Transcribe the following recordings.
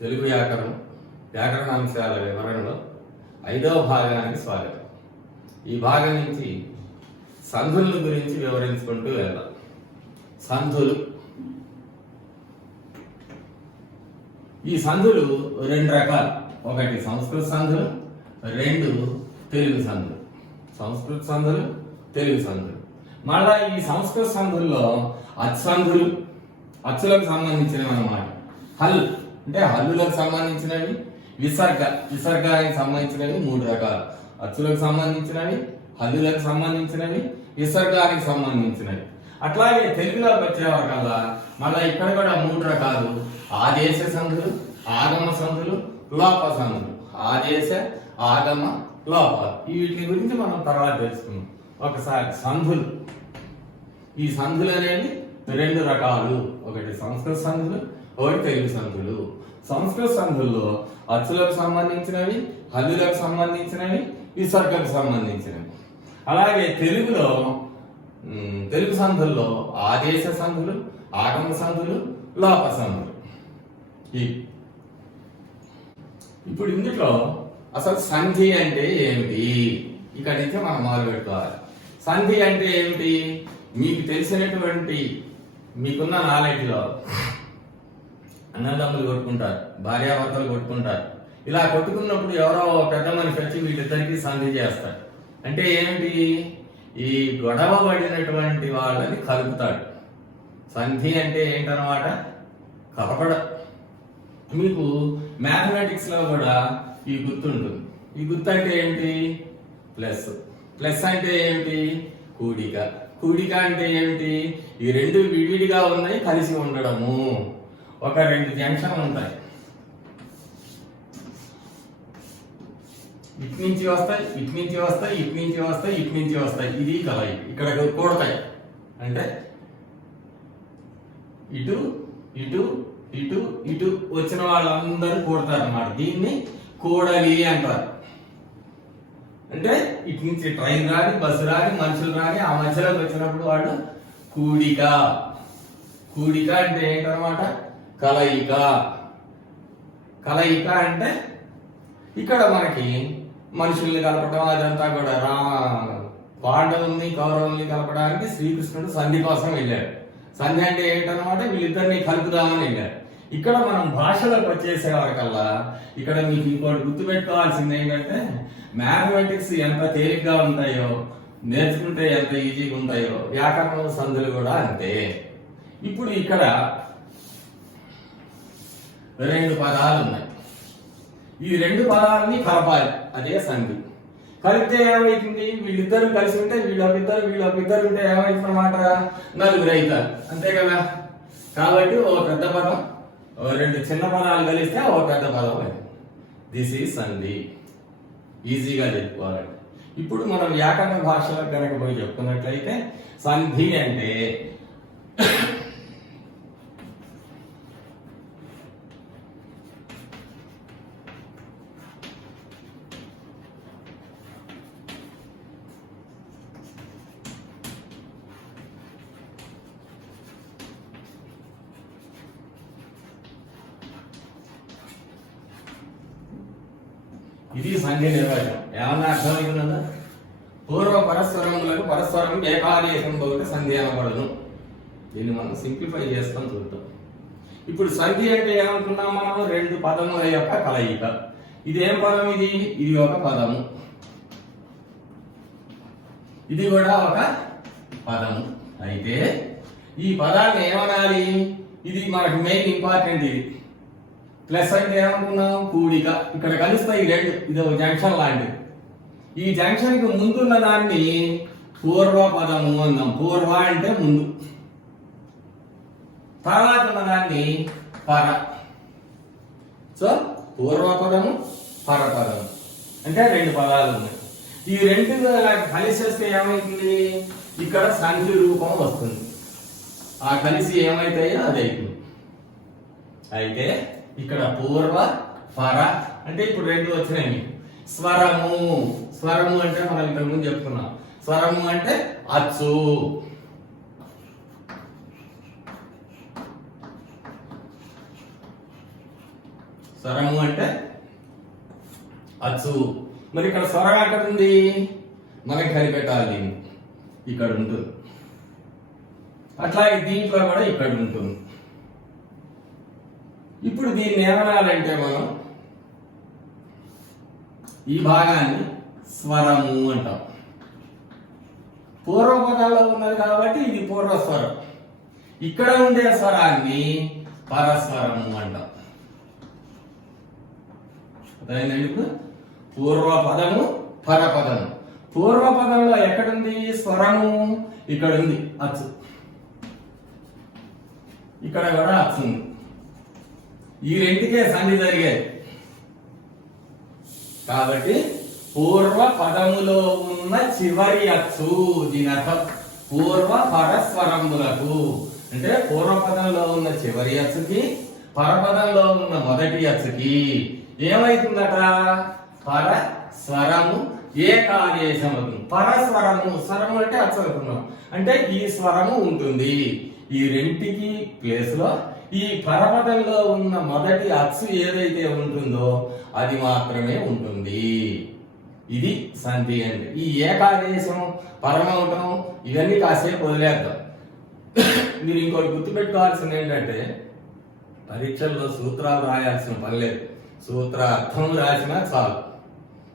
తెలుగు వ్యాకరణాంశాల వివరణలో 5వ భాగానికి స్వాగతం. ఈ భాగం నుంచి సంధుల గురించి వివరించుకుంటూ వెళ్దాం. సంధులు, ఈ సంధులు 2 రకాలు. ఒకటి సంస్కృత సంధులు, 2 తెలుగు సంధులు. సంస్కృత సంధులు, తెలుగు సంధులు. మళ్ళా ఈ సంస్కృత సంధుల్లో అచ్చంధులు, అచ్చులకు సంబంధించినవి అన్నమాట. హల్ అంటే హల్లులకు సంబంధించినవి, విసర్గానికి సంబంధించినవి 3 రకాలు. అచ్చులకు సంబంధించినవి, హల్లులకు సంబంధించినవి, విసర్గానికి సంబంధించినవి. అట్లాగే తెలుగులోకి వచ్చేవరకల్లా మళ్ళీ ఇక్కడ కూడా 3 రకాలు. ఆదేశ సంధులు, ఆగమ సంధులు, లోప సంధులు. ఆదేశ, ఆగమ, లోప. వీటి గురించి మనం తర్వాత తెలుసుకున్నాం. ఒకసారి సంధులు. ఈ సంధులు అనేవి 2 రకాలు. ఒకటి సంస్కృత సంధులు, ఒకటి తెలుగు సంధులు. సంస్కృత సంధుల్లో అచ్చులకు సంబంధించినవి, హల్లులకు సంబంధించినవి, విసర్గకు సంబంధించినవి. అలాగే తెలుగు సంధుల్లో ఆదేశ సంధులు, ఆగమ సంధులు, లోప సంధులు. ఇప్పుడు ఇందులో అసలు సంధి అంటే ఏమిటి, ఇక్కడి నుంచి మనం మొదలు పెట్టుకోవాలి. సంధి అంటే ఏమిటి? మీకు తెలిసినటువంటి మీకున్న నాలెడ్జ్లో అన్నదమ్ములు కొట్టుకుంటారు, భార్యాభర్తలు కొట్టుకుంటారు. ఇలా కొట్టుకున్నప్పుడు ఎవరో పెద్ద మనిషి వచ్చి వీళ్ళిద్దరికీ సంధి చేస్తాడు. అంటే ఏమిటి? ఈ గొడవ పడినటువంటి వాళ్ళని కలుపుతాడు. సంధి అంటే ఏంటన్నమాట? కలపడం. మీకు మ్యాథమెటిక్స్ లో కూడా ఈ గుర్తు ఉంటుంది. ఈ గుర్తు అంటే ఏమిటి? ప్లస్. ప్లస్ అంటే ఏమిటి? కూడిక. కూడిక అంటే ఏమిటి? ఈ 2 విడివిడిగా ఉన్నాయి, కలిసి ఉండడము. ఒక 2 జంక్షన్ ఉంటాయి, ఇటు నుంచి వస్తాయి, ఇటు నుంచి వస్తాయి, ఇటు నుంచి వస్తాయి, ఇటు నుంచి వస్తాయి. ఇది కలయిక. ఇక్కడ కూడతాయి అంటే ఇటు ఇటు ఇటు ఇటు వచ్చిన వాళ్ళందరూ కూడతారు అన్నమాట. దీన్ని కూడలి అంటారు. అంటే ఇటు నుంచి ట్రైన్ రాని, బస్సు రాని, మనుషులు రాని, ఆ మధ్యలోకి వచ్చినప్పుడు వాళ్ళు కూడిక. కూడిక అంటే ఏంటన్నమాట? కలయిక. కలయిక అంటే ఇక్కడ మనకి మనుషుల్ని కలపడం అదంతా కూడా పాండవుల్ని కౌరవుల్ని కలపడానికి శ్రీకృష్ణుడు సంధి కోసం వెళ్ళాడు. సంధి అంటే ఏంటన్నమాట? వీళ్ళిద్దరిని కలుపుదామని వెళ్ళారు. ఇక్కడ మనం భాషలోకి వచ్చేసే వరకల్లా ఇక్కడ మీకు ఇంకోటి గుర్తుపెట్టుకోవాల్సింది ఏంటంటే, మ్యాథమెటిక్స్ ఎంత తేలిగ్గా ఉంటాయో, నేర్చుకుంటే ఎంత ఈజీగా ఉంటాయో, వ్యాకరణ సంధులు కూడా అంతే. ఇప్పుడు ఇక్కడ 2 పదాలు ఉన్నాయి. ఈ 2 పదాలని కలపాలి, అదే సంధి. కలిపితే ఏమైతుంది? వీళ్ళిద్దరు కలిసి ఉంటే వీళ్ళొకిద్దరు ఉంటే ఏమైతుందన్నమాట? 4 అవుతారు, అంతే కదా. కాబట్టి ఓ పెద్ద పదం, 2 చిన్న పదాలు కలిస్తే ఓ పెద్ద పదం. దిస్ ఈజ్ సంధి. ఈజీగా చెప్పుకోవాలండి. ఇప్పుడు మనం వ్యాకరణ భాషలో కనుక పోయి చెప్పుకున్నట్లయితే సంధి అంటే ఇది సంధి నిర్వచనం. ఏమన్నా అర్థమవుతుందా? పూర్వ పరస్పరములకు పరస్పరం ఏకాదేశం బహుళ సంధి అనబడును. దీన్ని మనం సింప్లిఫై చేస్తాం, చూద్దాం. ఇప్పుడు సంధి అంటే ఏమనుకున్నాం మనం? 2 పదముల యొక్క కలయిక. ఇదేం పదం? ఇది ఒక పదము, ఇది కూడా ఒక పదము. అయితే ఈ పదాన్ని ఏమనాలి? ఇది మనకు మెయిన్ ఇంపార్టెంట్. ఇది ప్లస్ అంటే ఏమనుకున్నాం? కూడిక. ఇక్కడ కలుస్తాయి 2. ఇది ఒక జంక్షన్ లాంటిది. ఈ జంక్షన్ కి ముందున్న దాన్ని పూర్వ పదము అన్నాం. పూర్వ అంటే ముందు, తర్వాత ఉన్న దాన్ని పర. సో పూర్వ పదము, పరపదము అంటే 2 పదాలు ఉన్నాయి. ఈ 2 కలిసి వస్తే ఏమైతుంది? ఇక్కడ సంధి రూపం వస్తుంది. ఆ కలిసి ఏమైతాయో అది అవుతుంది. అయితే ఇక్కడ పూర్వ, పర అంటే ఇప్పుడు 2 వచ్చినాయి మీకు. స్వరము. స్వరము అంటే మనం ఇంతకు ముందు చెప్పుకున్నాం. స్వరము అంటే అచ్చు. స్వరము అంటే అచ్చు. మరి ఇక్కడ స్వరం ఎక్కడ ఉంది, మనకి కనిపెట్టాలి, ఇక్కడ ఉంటుంది. అట్లాగే దీంట్లో కూడా ఇక్కడ ఉంటుంది. ఇప్పుడు దీన్ని ఏమనాలంటే మనం ఈ భాగాన్ని స్వరము అంటాం. పూర్వపదాల్లో ఉన్నది కాబట్టి ఇది పూర్వస్వరం. ఇక్కడ ఉండే స్వరాన్ని పరస్వరము అంటాం. అదేనండి, ఇప్పుడు పూర్వపదము పరపదము. పూర్వపదంలో ఎక్కడుంది స్వరము, ఇక్కడ ఉంది అచ్చు, ఇక్కడ కూడా అచ్చు ఉంది. ఈ రెండుకే సంధి జరిగాయి కాబట్టి పూర్వ పదములో ఉన్న చివరి అచ్చు, దీని అర్థం పూర్వ పరస్వరములకు. అంటే పూర్వపదంలో ఉన్న చివరి అచ్చుకి పరపదంలో ఉన్న మొదటి అచ్చుకి ఏమైతుందట, పరస్వరము ఏకాదేశమవుతుంది. పరస్వరము, స్వరము అంటే అచ్చు అనుకున్నాం, అంటే ఈ స్వరము ఉంటుంది. ఈ రెంటికి ప్లేస్ లో ఈ పరపదంలో ఉన్న మొదటి అచ్చు ఏదైతే ఉంటుందో అది మాత్రమే ఉంటుంది. ఇది సంధి అంటే. ఈ ఏకాదేశం, పరమవటం ఇవన్నీ కాసేపు వదిలేద్దాం. మీరు ఇంకోటి గుర్తుపెట్టుకోవాల్సింది ఏంటంటే, పరీక్షల్లో సూత్రాలు రాయాల్సిన పని లేదు, సూత్రార్థం రాసినా చాలు.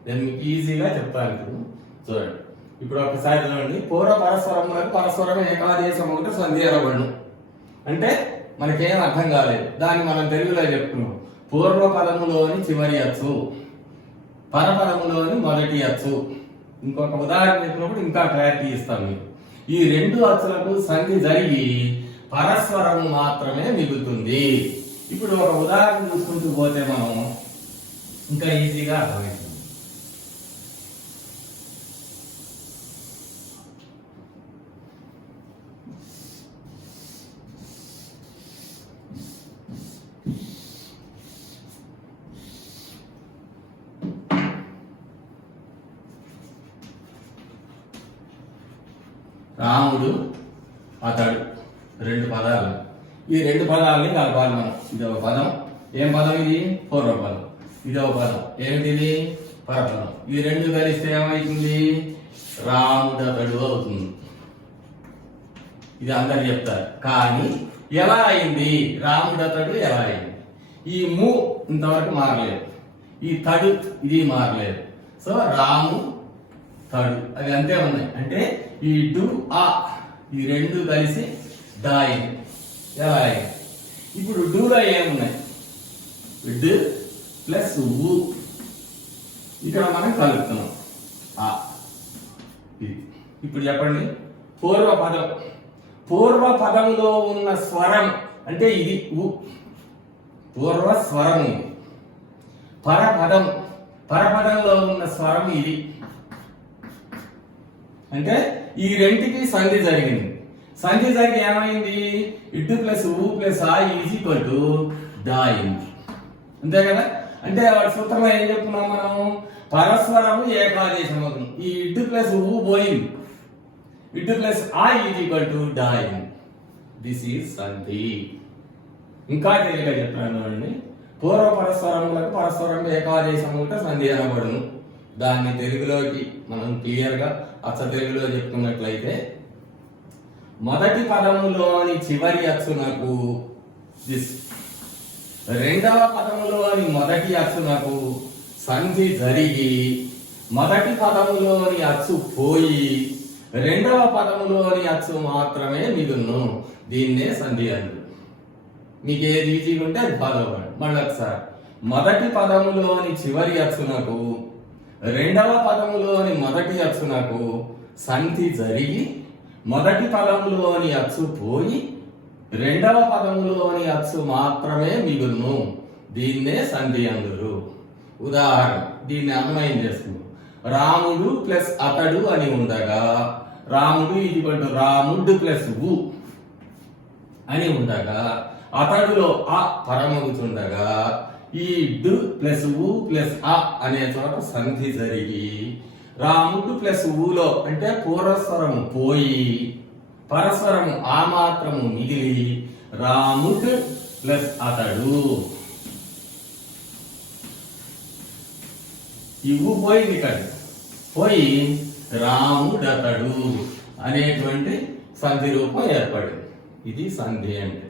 నేను మీకు ఈజీగా చెప్తాను. ఇప్పుడు చూడండి, ఇప్పుడు ఒకసారి చూడండి, పూర్వ పరస్వరములకు పరస్వరం ఏకాదేశం ఒకటి సంధి అనబడును. అంటే మనకేం అర్థం కాలేదు, దాన్ని మనం తెలుగులో చెప్పుకున్నాం. పూర్వ పదములోని చివరి అచ్చు, పరపదములోని మొదటి అచ్చు. ఇంకొక ఉదాహరణ చెప్పినప్పుడు ఇంకా క్లారిటీ ఇస్తాను మీకు. ఈ రెండు అచ్చులకు సంధి జరిగి పరస్వరము మాత్రమే మిగులుతుంది. ఇప్పుడు ఒక ఉదాహరణ చూసుకుంటూ పోతే మనం ఇంకా ఈజీగా అర్థమవుతుంది. రాముడు అతడు రెండు పదాలు. ఈ రెండు పదాలని కలపాలి మనం. ఇది ఒక పదం, ఏం పదం ఇది, పూర్వపదం. ఇది ఒక పదం, ఏమిటిది, పరపదం. ఈ రెండు కలిస్తే ఏమవుతుంది, రాముడు అతడు అవుతుంది. ఇది అందరు చెప్తారు, కానీ ఎలా అయింది, రాముడు అతడు ఎలా అయింది? ఈ ము ఇంతవరకు మారలేదు, ఈ తడు ఇది మారలేదు. సో రాము తడు అవి అంతే ఉన్నాయి. అంటే ఈ డు ఆ ఈ రెండు కలిసి డా అయింది. ఎలా అయింది? ఇప్పుడు డూలో ఏమున్నాయి, డ్ ప్లస్ ఊ, ఇక్కడ మనం కలుపుతున్నాం ఆ. ఇది ఇప్పుడు చెప్పండి, పూర్వపదం, పూర్వపదంలో ఉన్న స్వరం అంటే ఇది ఊ, పూర్వ స్వరం ఇది. పరపదం, పరపదంలో ఉన్న స్వరం ఇది. అంటే ఈ రెంటికి సంధి జరిగింది. సంధి జరిగి ఏమైంది, ఇటు ప్లస్ ఊ ప్లస్ ఆ ఈజ్ ఈక్వల్ టు డా అయింది. అంతే కదా. అంటే వాటి సూత్రంలో ఏం చెప్తున్నాం మనం, పరస్వరము ఏకాదేశం అవుతుంది. ఈ ఇటు ప్లస్ ఊ పోయింది, ఇటు ప్లస్ ఆ ఈజ్ ఈక్వల్ టు డా అయింది. దిస్ ఈజ్ సంధి. ఇంకా తేలిక చెప్తాను అండి, పూర్వ పరస్వరములకు పరస్వరం ఏకాదేశం ఉంటే సంధి అనబడును. దాన్ని తెలుగులోకి మనం క్లియర్ గా అచ్చ తెలుగులో చెప్పుకున్నట్లయితే, మొదటి పదములోని చివరి అచ్చునకు దిస్, రెండవ పదములోని మొదటి అచ్చునకు సంధి జరిగి మొదటి పదములోని అచ్చు పోయి రెండవ పదములోని అచ్చు మాత్రమే మిగులును. దీన్నే సంధి అంటారు. మీకు ఏది ఈజీగా ఉంటే అది ఫాలో అవ్వండి. మళ్ళీ ఒకసారి, మొదటి పదములోని చివరి అచ్చునకు రెండవ పదములోని మొదటి అచ్చునకు సంధి జరిగి మొదటి పదములోని అచ్చు పోయి రెండవ పదములోని అచ్చు మాత్రమే మిగులును. దీన్నే సంధి అందురు. ఉదాహరణ, దీన్ని అన్వయం చేసుకుందాం. రాముడు ప్లస్ అతడు అని ఉండగా, రాముడు ఇది రాముడు ప్లస్ ఊ అని ఉండగా, అతడులో ఆ పరమగుతుండగా ఈ డు ప్లస్ ఊ ప్లస్ ఆ అనే చోట సంధి జరిగి రాముడు ప్లస్ ఊలో అంటే పూర్వస్వరము పోయి పరస్వరము ఆ మాత్రము మిగిలి రాముడు ప్లస్ అతడు. ఈ ఊ పోయింది ఇక్కడ, పోయి రాముడతడు అనేటువంటి సంధి రూపం ఏర్పడింది. ఇది సంధి అంటే.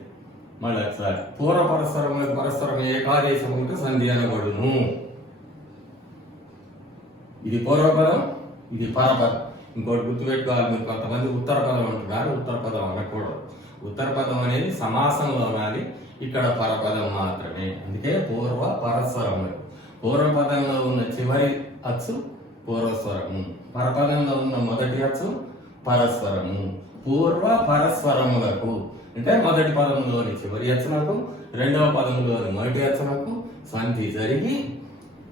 మళ్ళీ ఒకసారి పూర్వ పరస్పరములకు పరస్పరం ఏకాదేశం ఉంటే సంధి అనబడును. ఇది పూర్వపదం, ఇది పరపదం. ఇంకోటి గుర్తుపెట్టుకోవాలి, మీరు కొంతమంది ఉత్తర పదం అంటున్నారు. ఉత్తర పదం అనకూడదు. ఉత్తర పదం అనేది సమాసంలో కానీ, ఇక్కడ పరపదం మాత్రమే. అందుకే పూర్వ పరస్వరములు. పూర్వపదంలో ఉన్న చివరి అచ్చు పూర్వస్వరము, పరపదంలో ఉన్న మొదటి అచ్చు పరస్వరము. పూర్వ పరస్వరములకు అంటే మొదటి పదములోని చివరి అచ్చునకు, రెండవ పదములోని మొదటి అచ్చునకు సంధి జరిగి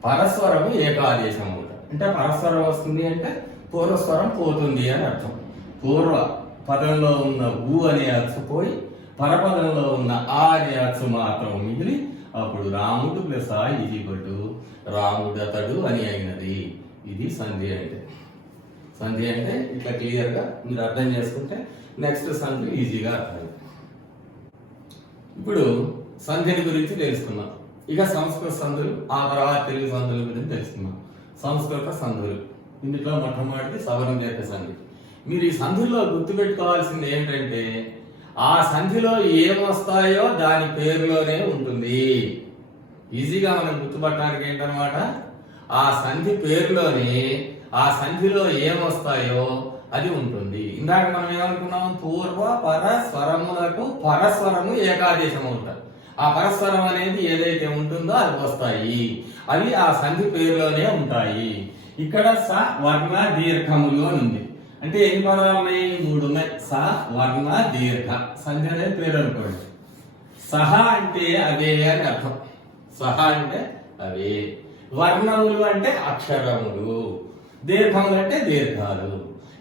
పరస్వరము ఏకాదేశం అవుతుంది. అంటే పరస్వరం వస్తుంది అంటే పూర్వస్వరం పోతుంది అని అర్థం. పూర్వ పదంలో ఉన్న ఊ అనే అచ్చు పోయి పరపదంలో ఉన్న ఆ అనే అచ్చు మాత్రం మిగిలి అప్పుడు రాముడు ప్లస్ ఆ ఈక్వల్ రాముడతడు అని అయినది. ఇది సంధి అంటే. సంధి అంటే ఇట్లా క్లియర్గా మీరు అర్థం చేసుకుంటే నెక్స్ట్ సంధి ఈజీగా అర్థం. ఇప్పుడు సంధిని గురించి తెలుసుకున్నాం. ఇక సంస్కృత సంధులు, ఆ తర్వాత తెలుగు సంధుల గురించి తెలుసుకున్నాం. సంస్కృత సంధులు, ఇందులో మొట్టమొదటి సవర్ణలేఖ సంధి. మీరు ఈ సంధిలో గుర్తుపెట్టుకోవాల్సింది ఏంటంటే ఆ సంధిలో ఏమొస్తాయో దాని పేరులోనే ఉంటుంది. ఈజీగా మనం గుర్తుపట్టడానికి ఏంటనమాట, ఆ సంధి పేరులోనే ఆ సంధిలో ఏమొస్తాయో అది ఉంటుంది. ఇందాక మనం ఏమనుకున్నాం, పూర్వ పరస్వరములకు పరస్వరము ఏకాదేశం అవుతారు. ఆ పరస్వరం అనేది ఏదైతే ఉంటుందో అది వస్తాయి. అవి ఆ సంధి పేరులోనే ఉంటాయి. ఇక్కడ స వర్ణ దీర్ఘములు అని ఉంది. అంటే ఎన్ని పదాలు ఉన్నాయి? 3 ఉన్నాయి. స వర్ణ దీర్ఘ సంధి అనేది పేరు అనుకోండి. సహ అంటే అవే అని అర్థం. సహ అంటే అవే. వర్ణములు అంటే అక్షరములు, దీర్ఘములు అంటే దీర్ఘాలు.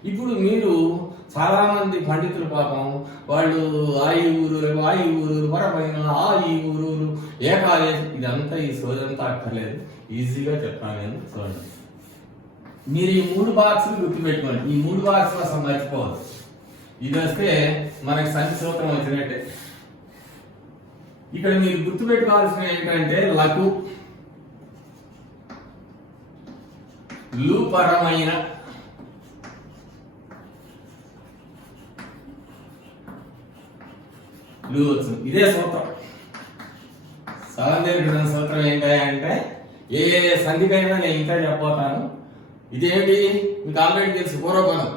ఇప్పుడు మీరు చాలా మంది పండితులు పాపం వాళ్ళు ఆయి ఊరు పరపైన ఆయి ఊరు ఏకాదేశం, ఇదంతా ఈ సోదంతా అక్కర్లేదు. ఈజీగా చెప్తాను నేను. చూడండి, మీరు ఈ 3 బాక్సులు గుర్తుపెట్టుకోండి. ఈ 3 బాక్సులు అసలు మర్చిపోవద్దు. ఇది వస్తే మనకి సంధి సూత్రం వచ్చినట్టే. ఇక్కడ మీరు గుర్తుపెట్టుకోవాల్సిన ఏంటంటే లకు, లు పరమైన, లు వచ్చు. ఇదే సూత్రం. సవర్ణ సూత్రం ఏంటంటే ఏ సంధికైనా నేను ఇంకా చెప్పబోతాను. ఇదేంటి మీకు ఆల్రెడీ తెలుసు, పూర్వపదం.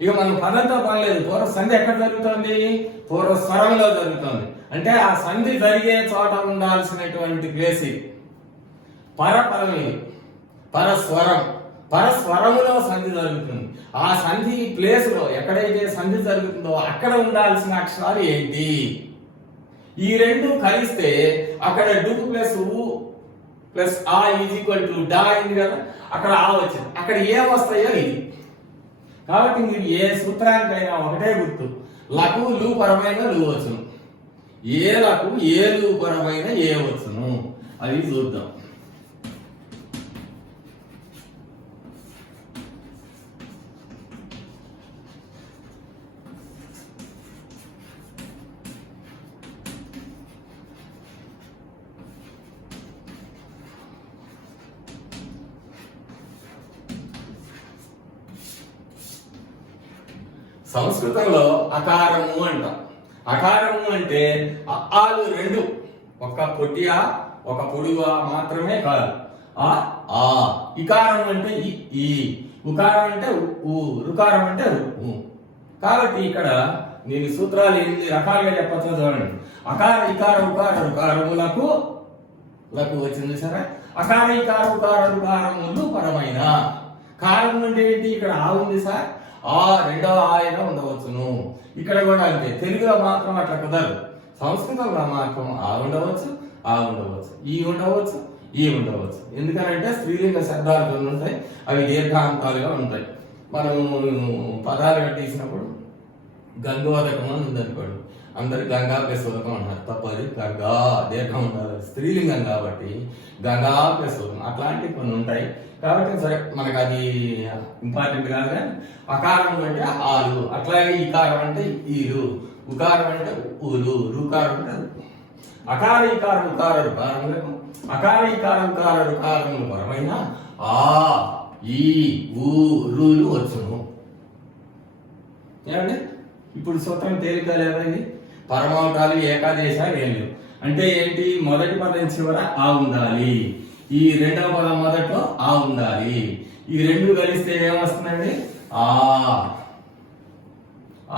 ఇక మనం పదంతో పనిలేదు. పూర్వ సంధి ఎక్కడ జరుగుతుంది? పూర్వ స్వరంలో జరుగుతుంది. అంటే ఆ సంధి జరిగే చోట ఉండాల్సినటువంటి ప్లేస్ ఇది. పరపదం ఇది, పరస్వరం. పరస్వరములో సంధి జరుగుతుంది. ఆ సంధి ప్లేస్ లో ఎక్కడైతే సంధి జరుగుతుందో అక్కడ ఉండాల్సిన అక్షరాలు ఏంటి? ఈ రెండు కలిస్తే అక్కడ డు ప్లస్ ఊ ప్లస్ ఆ ఈజ్ ఈక్వల్ టు డా అయింది కదా, అక్కడ ఆ వచ్చింది. అక్కడ ఏం వస్తాయో ఇది. కాబట్టి మీరు ఏ సూత్రానికైనా ఒకటే గుర్తు, లకు లు పరమైన లు వచ్చును, ఏ లకు ఏ లు పరమైన ఏ వచ్చును. అది చూద్దాం. సంస్కృతంలో అకారము అంటాం. అకారము అంటే ఆలు రెండు, ఒక పొట్టియా ఒక పొడుగా మాత్రమే కాదు. ఆ ఇకారం అంటే ఈ, ఉకారం అంటే ఊ, రుకారం అంటే ఊ. కాబట్టి ఇక్కడ నేను సూత్రాలు 8 రకాలుగా చెప్పచ్చు. చూడండి, అకార ఇకార ఉకార రుకారములకు లకు వచ్చింది సరే. అకార ఇకార ఉకార రుకారములు పరమైన. కారం అంటే ఏంటి? ఇక్కడ ఆ ఉంది సార్, ఆ రెండవ ఆయన ఉండవచ్చును. ఇక్కడ కూడా అంతే. తెలుగులో మాత్రం అట్లా కుదరదు. సంస్కృతంలో మాత్రం ఆ ఉండవచ్చు, ఆ ఉండవచ్చు, ఈ ఉండవచ్చు, ఈ ఉండవచ్చు. ఎందుకనంటే స్త్రీలింగ శబ్దాలు కొన్ని ఉంటాయి, అవి దీర్ఘాంతాలుగా ఉంటాయి. మనం పదాలు కట్టేసినప్పుడు గంగోదకం అని ఉందనుకోండి, అందరు గంగా ప్లస్ ఉదకం అంటారు. తప్పది, గంగా దీర్ఘం ఉండాలి, స్త్రీలింగం కాబట్టి గంగా ప్లస్ ఉదకం అట్లాంటివి కొన్ని ఉంటాయి. కాబట్టి సరే మనకు అది ఇంపార్టెంట్ కాదు. కానీ అకారం అంటే ఆలు, అట్లాగే ఈకారం అంటే ఈలు, ఉకారం అంటే ఊలు, రుకారం అంటే అకార ఈకారం ఉకార రుకారములకు, అకార ఈకార ఉకార రుకారములు పరమైన ఆ ఈ ఊ రూలు వచ్చును. ఏమండి ఇప్పుడు సూత్రం తేలిక లేదా? ఇది పరమావటాలు ఏకాదేశాలు ఏం లేవు. అంటే ఏంటి? మొదటి పదం చివర ఆ ఉండాలి, ఈ రెండవ పదం మొదట్లో ఆ ఉండాలి. ఈ రెండు కలిస్తే ఏమొస్తుందండి?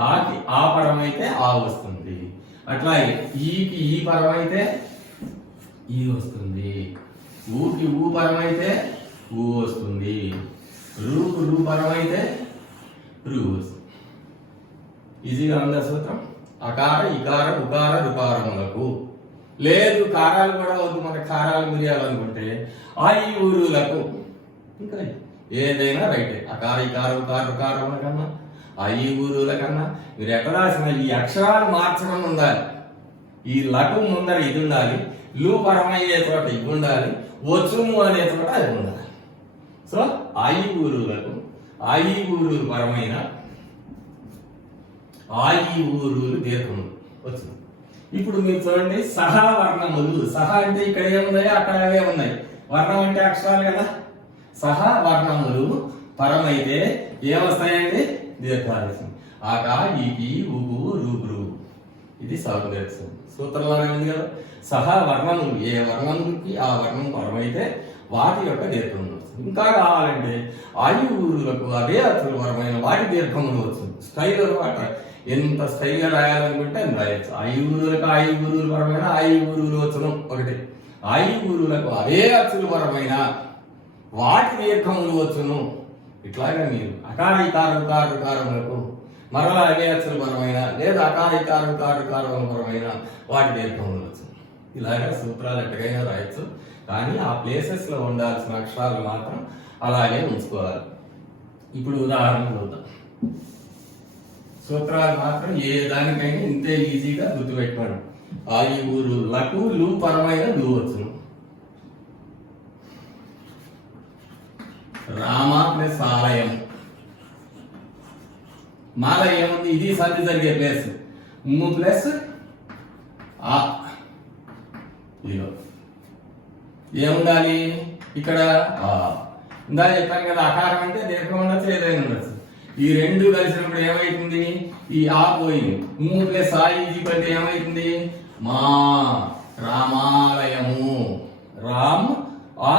ఆకి ఆ పరం అయితే ఆ వస్తుంది. అట్లాగే ఈకి ఈ పరం అయితే ఈ వస్తుంది, ఊకి ఊ పరం అయితే ఊ వస్తుంది, రూకు రూ పరం అయితే రూ వస్తుంది. ఈజీగా ఉందా సూత్రం? అకార ఇకార ఉకార రుకారములకు లేదు, కారాలు కూడా వద్దు, మన కారాలు మిరియాలనుకుంటే ఆ ఈ ఊరులకు, ఇంకా ఏదైనా రైటే. అకార ఇకార ఉకార రుకారముల కన్నా ఆ ఈ ఊరుల కన్నా మీరు ఎక్కడ రాసిన ఈ అక్షరాలు మార్చడం ఉండాలి. ఈ లఘు ముందర ఇది ఉండాలి, లు పరమయ్యే చోట ఇది ఉండాలి, వచ్చుము అనే చోట అది ఉండాలి. సో ఆ ఈ ఊరులకు ఆ ఈ ఊరు పరమైన ఆ ఈ ఊరులు దీర్ఘములు వచ్చింది. ఇప్పుడు మీరు చూడండి, సహా వర్ణములు. సహా అంటే ఇక్కడ ఏమున్నాయో అక్కడ అవే ఉన్నాయి. వర్ణం అంటే అక్షరాలు కదా. సహా వర్ణములు పరమైతే ఏమొస్తాయండి? దీర్ఘాలు. ఆకా ఈకి ఉగు రూగురు. ఇది సౌందర్యం సూత్రంలోనే ఉంది కదా. సహా వర్ణములు, ఏ వర్ణములకి ఆ వర్ణం పరమైతే వాటి యొక్క దీర్ఘములు వస్తుంది. ఇంకా కావాలంటే ఆయు ఊరులకు అదే అర్థులు పరమైన వాటి దీర్ఘములు వస్తుంది. స్టైల్ అనమాట. ఎంత స్టైల్గా రాయాలనుకుంటే అని రాయొచ్చు. ఆయు ఊరులకు ఆయు ఊరులు పరమైన ఆయు ఊరులు వచ్చును ఒకటి, ఆయు ఊరులకు అదే అచ్చులు పరమైన వాటి దీర్ఘములు వచ్చును. ఇట్లాగా మీరు అకార ఇకార ఉకార రుకారములకు మరలా అవే అచ్చులు పరమైన లేదా అకార ఇకార ఉకార రుకారముల పరమైన వాటి దీర్ఘములు వచ్చును. ఇలాగా సూత్రాలు ఎక్కడైనా రాయొచ్చు, కానీ ఆ ప్లేసెస్ లో ఉండాల్సిన అక్షరాలు మాత్రం అలాగే ఉంచుకోవాలి. ఇప్పుడు ఉదాహరణ చూద్దాం. సూత్రాలు మాత్రం ఏ దానికైనా ఇంతే ఈజీగా గుర్తుపెట్టుకోండి. ఆ ఈ ఊరు లకు లు పరమైన లు వచ్చును. రామ ప్లస్ ఆలయం. మాల ఏముంది? ఇది సంధి జరిగే ప్లేస్. ము ప్లస్ ఆ, ఇదిగో ఏముండాలి ఇక్కడ? ఇందా చెప్పాను కదా, అకారం అంటే దీర్ఘం ఉండొచ్చు, ఏదైనా ఉండొచ్చు. ఈ రెండు కలిసినప్పుడు ఏమైతుంది? ఈ ఆ పోయింది. ము ప్లస్ ఆ ఈక్వల్ టు ఏమైతుంది? మా రామాలయము. రామ్ ఆ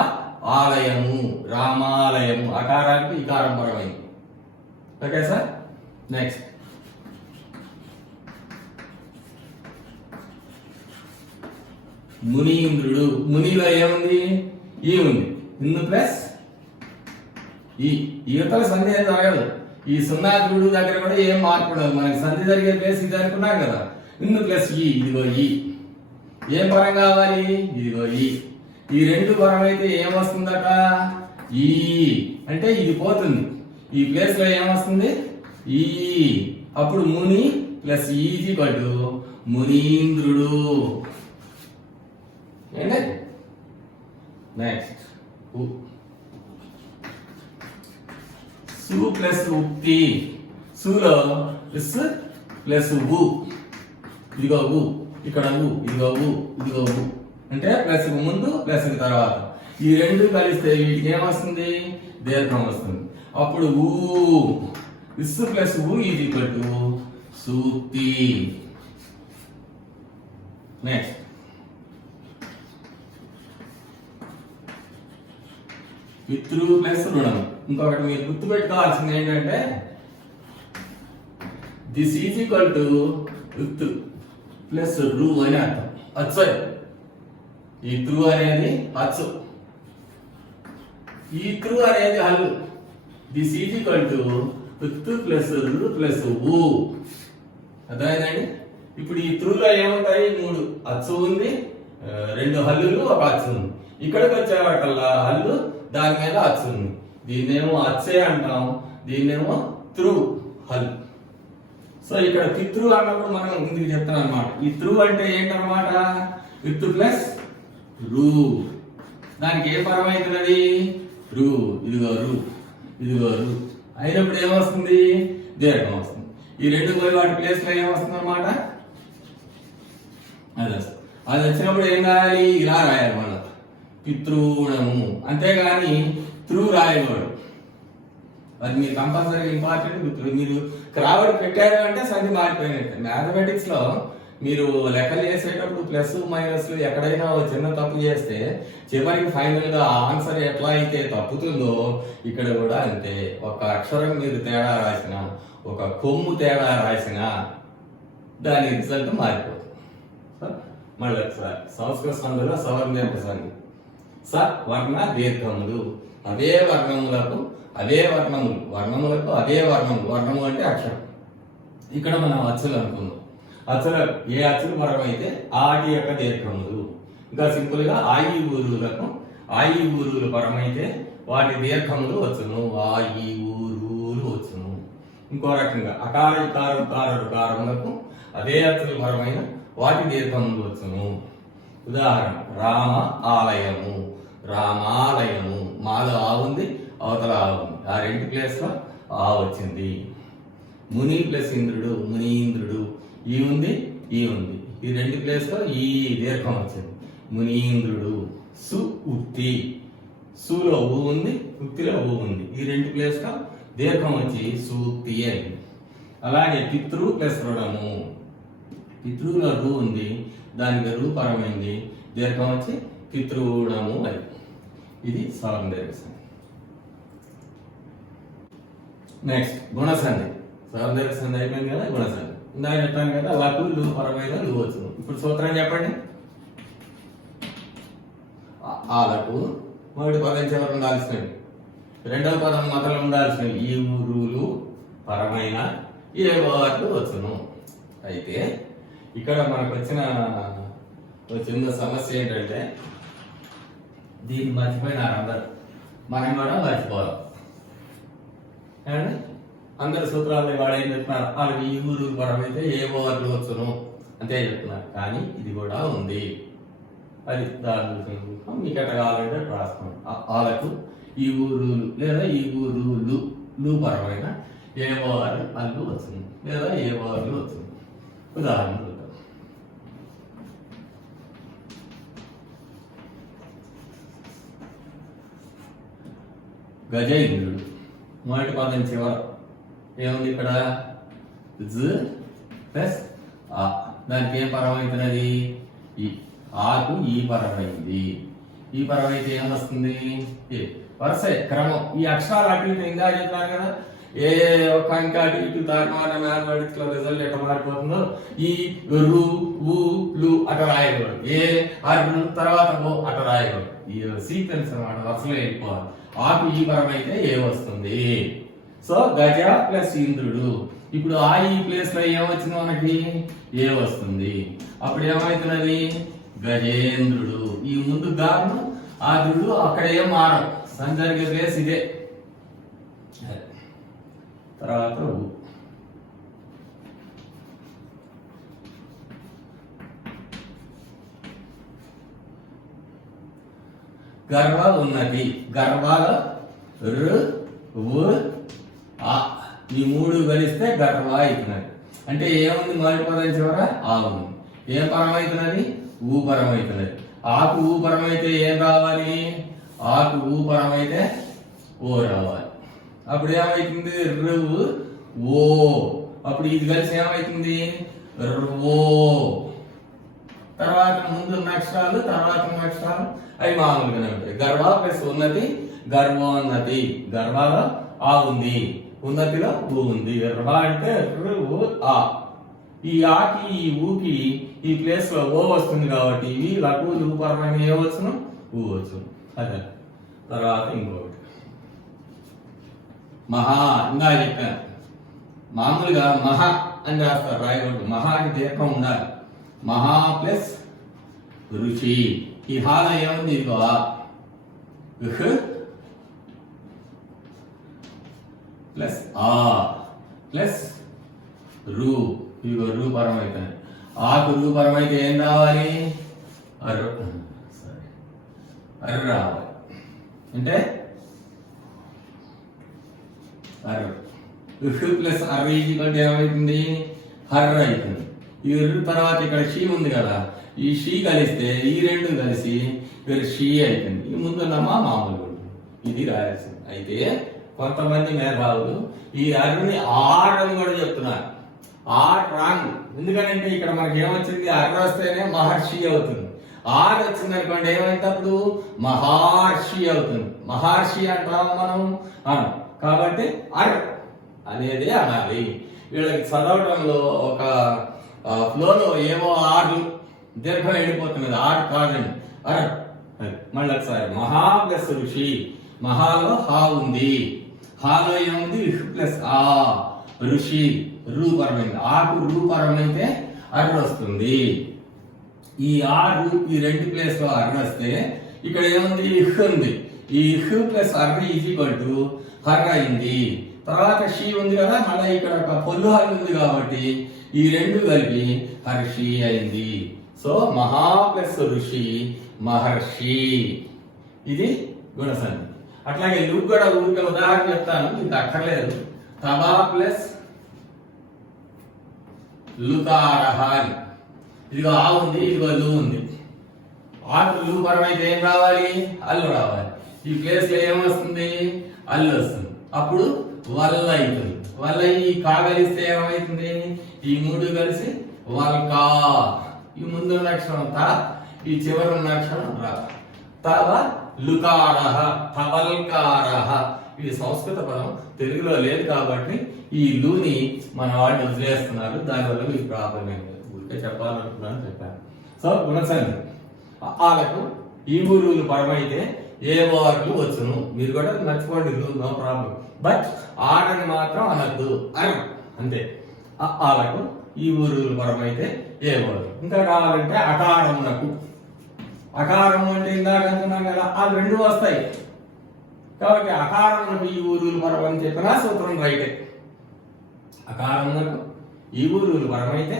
ఆలయము, రామాలయము. అకారానికి ఇకారం పరమైంది. Okay sir. నెక్స్ట్ మునీంద్రుడు. మునిలో ఏముంది? ఈ ఉంది. ఇన్ను ప్లస్ ఈ యువతల సంధి ఏం జరగదు. ఈ సున్నాద్రుడు దగ్గర కూడా ఏం మార్పు ఉండదు. మనకి సంధి జరిగే ప్లేస్ ఇది అనుకున్నాం కదా. ఇన్ను ప్లస్ ఈ, ఇదిగో ఈ. ఏం పరం కావాలి? ఇదిగో ఈ. ఈ రెండు పరం అయితే ఏమొస్తుందట? ఈ అంటే ఇది పోతుంది. ఈ ప్లేస్ లో ఏమొస్తుంది? ఈ. అప్పుడు ముని ప్లస్ ఈజీ పట్టు మునీంద్రుడు. నెక్స్ట్ సు ప్లస్ ఉక్తి. సులో ఇస్ ప్లస్ ఉ. ఇదిగో ఉ, ఇక్కడ ఉ, ఇదిగో ఉ, ఇదిగో ఉ. అంటే ప్లస్ ముందు ప్లస్ తర్వాత ఈ రెండు కలిస్తే వీటికి ఏమొస్తుంది? దీర్ఘం వస్తుంది. అప్పుడు ఊ. ఇస్ ప్లస్ ఊ is equal to Sukti. Next పితృ ప్లస్ రుణం. ఇంకొకటి మీరు గుర్తుపెట్టుకోవాల్సింది ఏంటంటే దిస్ ఈజ్ ఈక్వల్ టు విత్ ప్లస్ రు అని అర్థం. అచ్చు. ఈ త్రు అనేది అచ్చు, ఈ త్రు అనేది హల్లు. దిస్ ఈజ్ ఈక్వల్ టు విత్ ప్లస్ రు ప్లస్ ఊ. అర్థమైందండి? ఇప్పుడు ఈ త్రూలో ఏముంటాయి? మూడు అచ్చు ఉంది, రెండు హల్లులు, ఒక అచ్చు ఉంది. ఇక్కడికి వచ్చేవాటిల్లా హల్లు, దాని మీద అచ్చు ఉంది. దీన్నేమో అచ్చే అంటాం, దీన్నేమో త్రు హల్లు. సో ఇక్కడ పితృ అన్నప్పుడు మనం ముందుకు చెప్తాం అనమాట. ఈ త్రు అంటే ఏంటన్నమాట? విత్ ప్లస్ రు. దానికి ఏ పరం అవుతున్నది? రు. ఇదిగో రు, ఇదిగో రు అయినప్పుడు ఏమొస్తుంది? దీర్ఘం వస్తుంది. ఈ రెండు పోయి వాటి ప్లేస్ లో ఏమొస్తుంది అనమాట? అది వస్తుంది. అది వచ్చినప్పుడు ఏం రాయాలి? ఇలా రాయాలి మళ్ళా, పితృణము. అంతేగాని త్రూ రాయకూడదు. అది మీరు కంపల్సరీ ఇంపార్టెంట్. మీరు క్రావడ్ పెట్టారు అంటే సంధి మారిపోయినట్టు. మ్యాథమెటిక్స్ లో మీరు లెక్కలు చేసేటప్పుడు ప్లస్ మైనస్ ఎక్కడైనా చిన్న తప్పు చేస్తే చివరికి ఫైనల్ గా ఆన్సర్ ఎట్లా అయితే తప్పుతుందో ఇక్కడ కూడా అంతే. ఒక అక్షరం మీరు తేడా రాసిన, ఒక కొమ్ము తేడా రాసిన దాని రిజల్ట్ మారిపోతుంది. మళ్ళీ ఒకసారి సంస్కృత సంధిలో సవర్ణ సంధి. స వర్ణ దీర్ఘములు, అవే వర్ణములకు అవే వర్ణములు, వర్ణములకు అవే వర్ణములు. వర్ణము అంటే అక్షరం. ఇక్కడ మనం అచ్చులు అనుకుందాం. అచ్చులు ఏ అచ్చులు పరమైతే ఆటి యొక్క దీర్ఘములు. ఇంకా సింపుల్ గా ఆయి ఊరులకు ఆయి ఊరులు పరమైతే వాటి దీర్ఘములు వచ్చును, ఆయి ఊరులు వచ్చును. ఇంకో రకంగా అకార ఇకార ఉకార రుకారములకు అదే అచ్చులు పరమైన వాటి దీర్ఘములు వచ్చును. ఉదాహరణ రామ ఆలయము, రామాలయము. మాలో ఆ ఉంది, అవతల ఆ ఉంది. ఆ రెండు ప్లేస్ లో ఆ వచ్చింది. ముని ప్లస్ ఇంద్రుడు, మునీంద్రుడు. ఈ ఉంది, ఈ ఉంది. ఈ రెండు ప్లేస్ లో ఈ దీర్ఘం వచ్చింది, మునీంద్రుడు. సు ఉక్తి, సులో ఊ ఉంది, ఉక్తిలో ఊ ఉంది. ఈ రెండు ప్లేస్ లో దీర్ఘం వచ్చి సూక్తి అని. అలాగే పితృ ప్లస్ రుణము. పితృలో రూ ఉంది, దానికి రూ పరమైంది, దీర్ఘం వచ్చి పితృణము అని. ఇది సవర్ణ దీర్ఘ సంధి. నెక్స్ట్ గుణసంధి. సవర్ణ దీర్ఘ సంధి అయిపోయింది కదా, గుణసంధి. ఇందాక చెప్పాను కదా, లకు లు పరమైన లు వచ్చును. ఇప్పుడు సూత్రం చెప్పండి. ఆలకు మొదటి పదం చివరి ఉండాల్సినవి, రెండవ పదం మొదలు ఉండాల్సినవి ఈ ఊరులు పరమైన ఏ వార్లు వచ్చును. అయితే ఇక్కడ మనకు వచ్చిన చిన్న సమస్య ఏంటంటే దీన్ని మర్చిపోయినారు అందరు, మనం కూడా మర్చిపోవాలి. అందరు సూత్రాలు వాడు ఏం చెప్తున్నారు, వాళ్ళకి ఈ ఊరు పరమైతే ఏ ఓవర్లు వచ్చును అంతే చెప్తున్నారు. కానీ ఇది కూడా ఉంది. అది దాని మీకు ఎట్లా కావాలంటే రాసుకోండి. వాళ్ళకు ఈ ఊరు లేదా ఈ ఊరు పరమైన ఏ ఓవర్ అల్లు వచ్చును లేదా ఏ ఓవర్లు వచ్చును. ఉదాహరణ గజేంద్రుడు. మొదటి పదం చివర ఏముంది ఇక్కడ, జ ప్లస్ ఆ. దానికి ఏం పరమైతున్నది, ఈ. ఆకు ఈ పరమైంది. ఈ పరమైతే ఏం వస్తుంది, వరుస క్రమం. ఈ అక్షరాలు అటు ఇటు ఇంకా చెప్పాను కదా, ఏ ఒక్క ఇంకా అటు ఇటు తారమాట మ్యాథమెటిక్స్ లో రిజల్ట్ ఎట్లా మారిపోతుందో ఈ రు ఊ లు అట రాయకూడదు, ఏ అర్రు తర్వాత ఓ అట రాయకూడదు. ఈ సీక్వెన్స్ అన్నమాట, వరుసలో వెళ్ళిపోవాలి. ఆకు ఈ పరమైతే ఏ వస్తుంది. సో గజ ప్లస్ ఇంద్రుడు. ఇప్పుడు ఆ ఈ ప్లేస్ లో ఏమొచ్చింది మనకి, ఏ వస్తుంది. అప్పుడు ఏమవుతున్నది, గజేంద్రుడు. ఈ ముందు గాను ఆద్రుడు అక్కడ ఏం మారదు, సంజరిగే ప్లేస్ ఇదే. తర్వాత గర్వ ఉన్నది. గర్వాల ఆ ఈ మూడు కలిస్తే గర్వ అవుతున్నది. అంటే ఏముంది మొదటి పదం చివర ఆ ఉంది. ఏం పరం అవుతున్నది, ఊ పరం అవుతున్నది. ఆకు ఊ పరం అయితే ఏం రావాలి, ఆకు ఊ పరం అయితే ఓ రావాలి. అప్పుడు ఏమవుతుంది, రువు ఓ. అప్పుడు ఇది కలిసి ఏమవుతుంది, ఓ. తర్వాత ముందున్న అక్షరాలు తర్వాత అక్షరాలు అవి మామూలుగానే ఉంటాయి. గర్వ ప్లస్ ఉన్నతి, గర్వోన్నతి. గర్వాలో ఆ ఉంది, ఉన్నతిలో ఊ ఉంది. గర్వ అంటే ఆ. ఈ ఆకి ఈ ఊకి ఈ ప్లేస్ లో ఓ వస్తుంది కాబట్టి ఈ లఘు లూపరమైన ఏ వచ్చును, ఊ వచ్చును. అదే. తర్వాత ఇంకొకటి మహా. ఇంకా చెప్పాను, మామూలుగా మహా అని రాస్తారు, రాయకూడదు. మహాకి దీర్ఘం ఉండాలి. మహా ప్లస్ ఋషి. ఈ హాల ఏముంది, ఇదిగో ప్లస్ ఆ ప్లస్ రు. ఇదిగో రూ పరం అవుతుంది. ఆకు రూ పరం అయితే ఏం రావాలి, అర్రు. సరే, అర్రు రావాలి. అంటే అర్రు. ప్లస్ అర్రు ఈక్వల్ ఏమవుతుంది, హర్ర అవుతుంది. ఈ తర్వాత ఇక్కడ షీ ఉంది కదా, ఈ షీ కలిస్తే ఈ రెండు కలిసి షీ అవుతుంది. ఈ ముందున్నమా మామూలుగా ఉంటుంది. ఇది రాయాల్సింది. అయితే కొంతమంది మేధావులు ఈ అర్రుని ఆర్ అని కూడా చెప్తున్నారు. R wrong. ఎందుకంటే ఇక్కడ మనకి ఏమొచ్చింది, అర్ర వస్తేనే మహర్షి అవుతుంది. ఆర్ వచ్చింది అనుకోండి ఏమైతే అప్పుడు మహర్షి అవుతుంది. మహర్షి అంటాం మనం అను. కాబట్టి అర్ అనేది అనాలి. వీళ్ళకి చదవటంలో ఒక ఫ్లోలో ఏవో ఆర్లు దీర్ఘం వెళ్ళిపోతున్నది. ఆర్ కాదండి, అర్. మళ్ళీ ఒకసారి మహా ప్లస్ ఋషి. మహాలో హా ఉంది, హాలో ఏముంది ఇష్ ప్లస్ ఆ. ఋషి రూపరమైంది. ఆకు రూపరమైతే అర్ర వస్తుంది. ఈ ఆరు ఈ రెండు ప్లేస్ లో అర్ర వస్తే ఇక్కడ ఏముంది ఇష్ ఉంది. ఈ ఇష్ plus అర్ర is equal to horror అయింది. తర్వాత షీ ఉంది కదా, మళ్ళీ ఇక్కడ ఒక పొల్లు హల్ ఉంది కాబట్టి ఈ రెండు కలిపి హర్షి అయింది. సో మహా ప్లస్ ఋషి మహర్షి. ఇది గుణసంధి. అట్లాగే లు కూడా ఊరికే ఉదాహరణ చెప్తాను, ఇది అక్కర్లేదు. తబా ప్లస్ లుకారహ. ఇదిగో ఆ ఉంది, ఇదిగో లు ఉంది. ఆకు లు పరమైతే ఏం రావాలి, అల్లు రావాలి. ఈ ప్లేస్ లో ఏమొస్తుంది, అల్లు వస్తుంది. అప్పుడు వల్ల అవుతుంది. వల్ల ఈ కా కలిస్తే ఏమవుతుంది, ఈ మూడు కలిసి వల్కా. ఈ ముందున్న అక్షరం తా, ఈ చివరున్న అక్షరం రా. తవ లుకారహ తవల్కారహ. ఇది సంస్కృత పదం, తెలుగులో లేదు కాబట్టి ఈ లూని మన వాళ్ళు వదిలేస్తున్నారు. దానివల్ల మీకు ప్రాబ్లం ఏం లేదు. ఊరికే చెప్పాలనుకున్నాను, చెప్పాను. సో గుణసంధి. వాళ్ళకు ఈ ఊరులు పరమైతే ఏ వార్లు వచ్చును. మీరు కూడా మర్చిపోండి, నో ప్రాబ్లం. బట్ ఆడని మాత్రం అనద్దు, అర్ అంతే. వాళ్ళకు ఈ ఊరులు పరమైతే ఏ వారు. ఇంకా కావాలంటే అకారమునకు. అకారము అంటే ఇందాక అనుకున్నాం కదా, ఆ రెండు వస్తాయి కాబట్టి అకారమునకు ఈ ఊరులు పరం అని చెప్పినా సూత్రం రైటే. అకారమునకు ఈ ఊరులు పరమైతే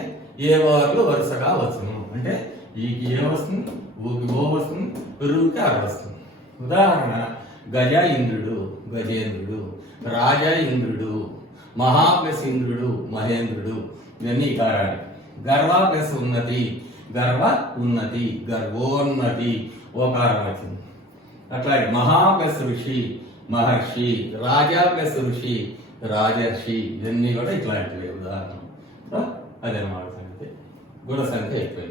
ఏ వార్లు వరుసగా వచ్చును. అంటే ఈకి ఏ వస్తుంది, ఊకి ఓ వస్తుంది, రుకి అర వస్తుంది. ఉదాహరణ గజ ఇంద్రుడు గజేంద్రుడు, రాజా ఇంద్రుడు, మహా ప్లస్ ఇంద్రుడు మహేంద్రుడు. ఇవన్నీ ఇకారాలు. గర్వ ప్లస్ ఉన్నతి గర్వ ఉన్నతి గర్వోన్నతి ఓకారం వచ్చింది. అట్లాగే మహా ప్లస్ ఋషి మహర్షి, రాజా ప్లస్ ఋషి రాజర్షి. ఇవన్నీ కూడా ఇట్లాంటివి ఉదాహరణ. అదే మాట సంగతి. గుణ సంఖ్య ఎక్కువ.